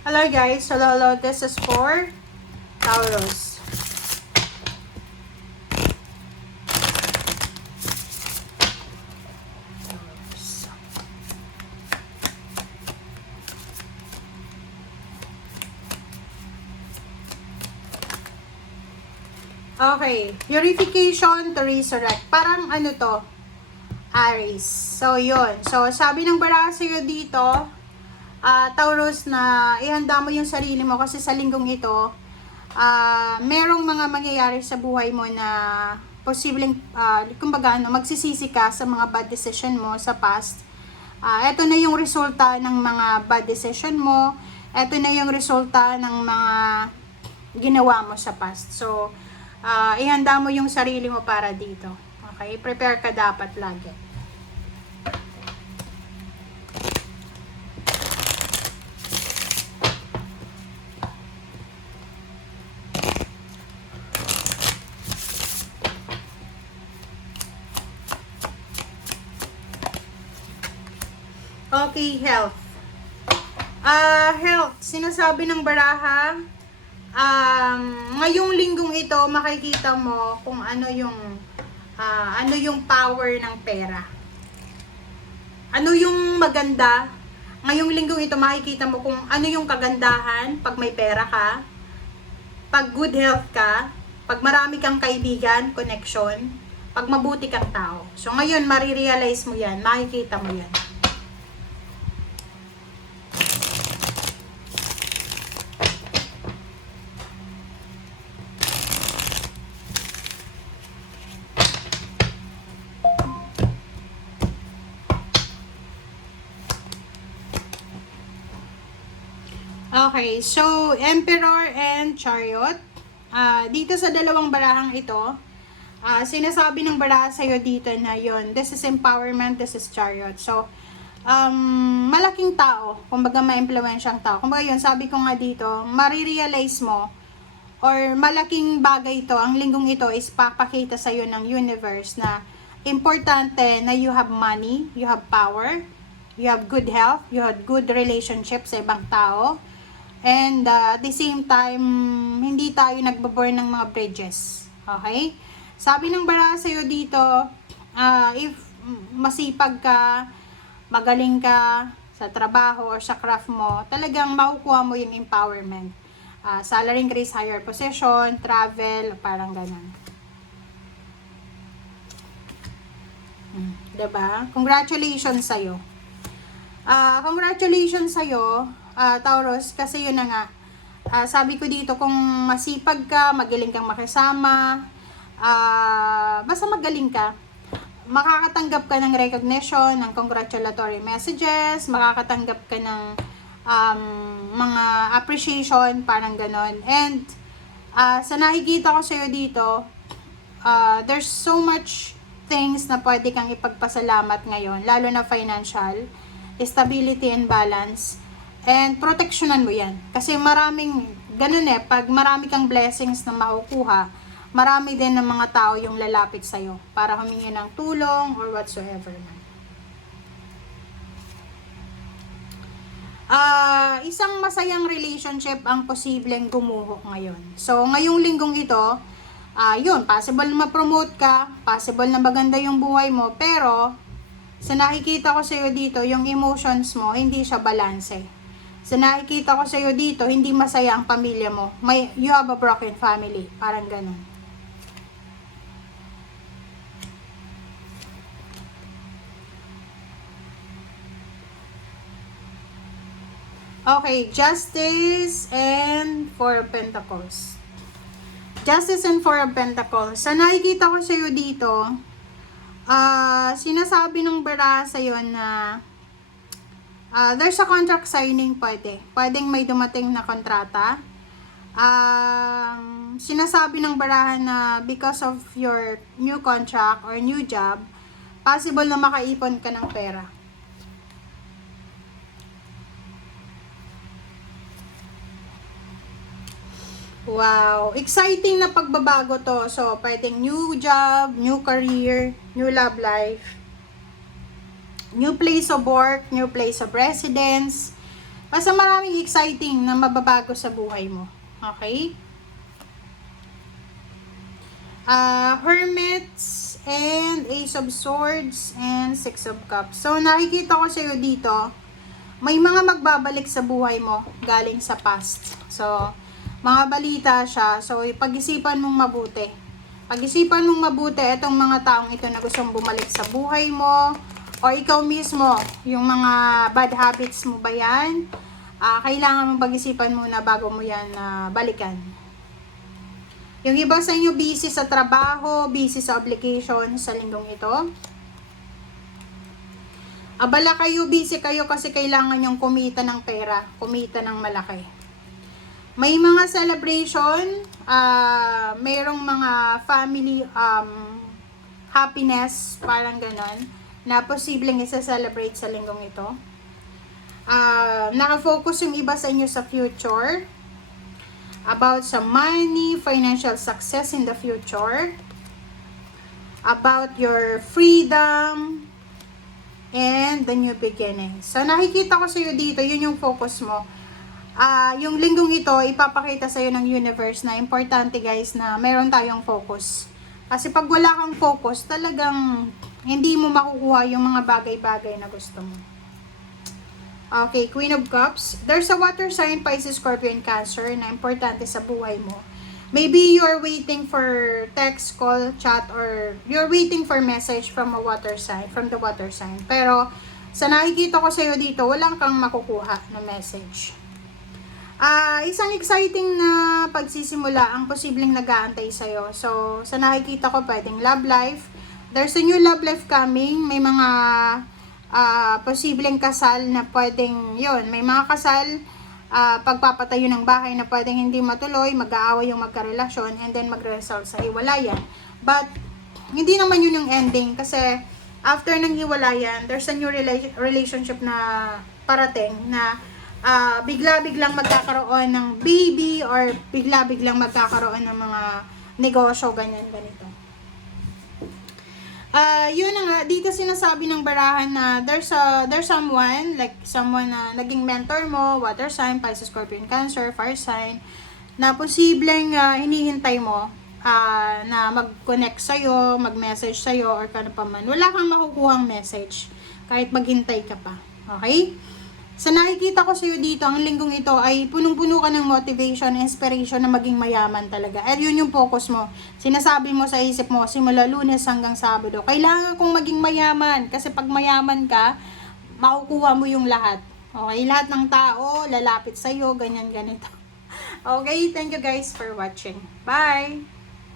Hello guys, hello, this is for Taurus. Okay, purification to resurrect. Parang ano to? Aries. So, yun. So, sabi ng baraha sa'yo dito, Taurus, na ihanda mo yung sarili mo kasi sa linggong ito, merong mga mangyayari sa buhay mo na posibleng, kumbaga, magsisisi ka sa mga bad decision mo sa past. Ito na yung resulta ng mga bad decision mo. Ito na yung resulta ng mga ginawa mo sa past. So, ihanda mo yung sarili mo para dito. Okay? Prepare ka dapat lagi. Okay, health. Health. Sinasabi ng baraha, ngayong linggong ito, makikita mo kung ano yung power ng pera. Ano yung maganda. Ngayong linggong ito, makikita mo kung ano yung kagandahan pag may pera ka, pag good health ka, pag marami kang kaibigan, connection, pag mabuti kang tao. So ngayon, marirealize mo yan, makikita mo yan. Okay, so Emperor and Chariot. Dito sa dalawang barahang ito, sinasabi ng baraha sa'yo dito na yon, this is empowerment, this is Chariot. So, malaking tao, kumbaga ma-impluensyang tao. Kumbaga yun, sabi ko nga dito, marirealize mo, or malaking bagay ito, ang linggong ito is papakita sa'yo ng universe na importante na you have money, you have power, you have good health, you have good relationship sa ibang tao, and at the same time, hindi tayo nagbaburn ng mga bridges. Okay? Sabi ng baraha sa'yo dito, if masipag ka, magaling ka sa trabaho or sa craft mo, talagang makukuha mo yung empowerment. Salary increase, higher position, travel, parang ganun. Diba? Congratulations sa'yo. Congratulations sa'yo, Taurus, kasi yun na nga. Sabi ko dito, kung masipag ka, magaling kang makisama, basta magaling ka, makakatanggap ka ng recognition, ng congratulatory messages, makakatanggap ka ng mga appreciation, parang ganon. And sa nakikita ko sa'yo dito, there's so much things na pwede kang ipagpasalamat ngayon, lalo na financial, stability and balance, and protectionan mo yan. Kasi maraming, ganun pag marami kang blessings na makukuha, marami din ng mga tao yung lalapit sa'yo para humingi ng tulong or whatsoever man. Isang masayang relationship ang posibleng gumuho ngayon. So, ngayong linggong ito, yun, possible na ma-promote ka, possible na maganda yung buhay mo, pero sa nakikita ko sa'yo dito, yung emotions mo, hindi siya balanse. Sa nakikita ko sa'yo dito, hindi masaya ang pamilya mo. You have a broken family. Parang ganun. Okay, Justice and Four of Pentacles. Justice and Four of Pentacles. Sa nakikita ko sa'yo dito, sinasabi ng baraha sa'yo na there's a contract signing pwede. Pwedeng may dumating na kontrata. Sinasabi ng baraha na because of your new contract or new job, possible na makaipon ka ng pera. Wow, exciting na pagbabago to. So, pwedeng new job, new career, new love life, new place of work, new place of residence, Basta maraming exciting na mababago sa buhay mo. Okay? Hermits and Ace of Swords and Six of Cups. So, nakikita ko sa'yo dito, may mga magbabalik sa buhay mo galing sa past. So, mga balita siya. So, pag-isipan mong mabuti. Pag-isipan mong mabuti itong mga taong ito na gustong bumalik sa buhay mo or ikaw mismo, yung mga bad habits mo ba yan? Kailangan mong pag-isipan muna bago mo yan balikan. Yung iba sa inyo busy sa trabaho, busy sa obligation sa linggong ito. Abala kayo, busy kayo kasi kailangan yung kumita ng pera, kumita ng malaki. May mga celebration, mayroong mga family happiness, parang ganon, na posibleng isa-celebrate sa linggong ito. Nakafocus yung iba sa inyo sa future, about sa money, financial success in the future, about your freedom, and the new beginning. So, nakikita ko sa iyo dito, yun yung focus mo. Yung linggong ito, ipapakita sa iyo ng universe na importante guys na meron tayong focus. Kasi pag wala kang focus, talagang hindi mo makukuha yung mga bagay-bagay na gusto mo. Okay, Queen of Cups. There's a water sign, Pisces, Scorpio, and Cancer na importante sa buhay mo. Maybe you're waiting for text, call, chat, or you're waiting for message from a water sign, from the water sign. Pero, sa nakikita ko sa'yo dito, walang kang makukuha na message. Isang exciting na pagsisimula ang posibleng nag-aantay sa'yo. So, sa nakikita ko, pwedeng love life. There's a new love life coming. May mga posibleng kasal na pwedeng, yun, may mga kasal, pagpapatayo ng bahay na pwedeng hindi matuloy, mag-aaway yung magkarelasyon, and then magre-result sa hiwalayan. But, hindi naman yun yung ending, kasi after ng hiwalayan, there's a new relationship na parating na bigla-biglang magkakaroon ng baby or bigla-biglang magkakaroon ng mga negosyo, ganyan-ganito. Yun na nga, dito sinasabi ng barahan na there's someone, like someone na naging mentor mo, water sign, Pisces, Scorpio, Cancer, fire sign, na posibleng hinihintay mo na mag-connect sa'yo, mag-message sa'yo, or kano pa man. Wala kang makukuhang message kahit maghintay ka pa. Okay? Sa nakikita ko sa'yo dito, ang linggong ito ay punong-puno ka ng motivation, inspiration na maging mayaman talaga. At yun yung focus mo. Sinasabi mo sa isip mo, simula Lunes hanggang Sabado, kailangan kong maging mayaman. Kasi pag mayaman ka, makukuha mo yung lahat. Okay? Lahat ng tao, lalapit sa'yo, ganyan, ganito. Okay? Thank you guys for watching. Bye!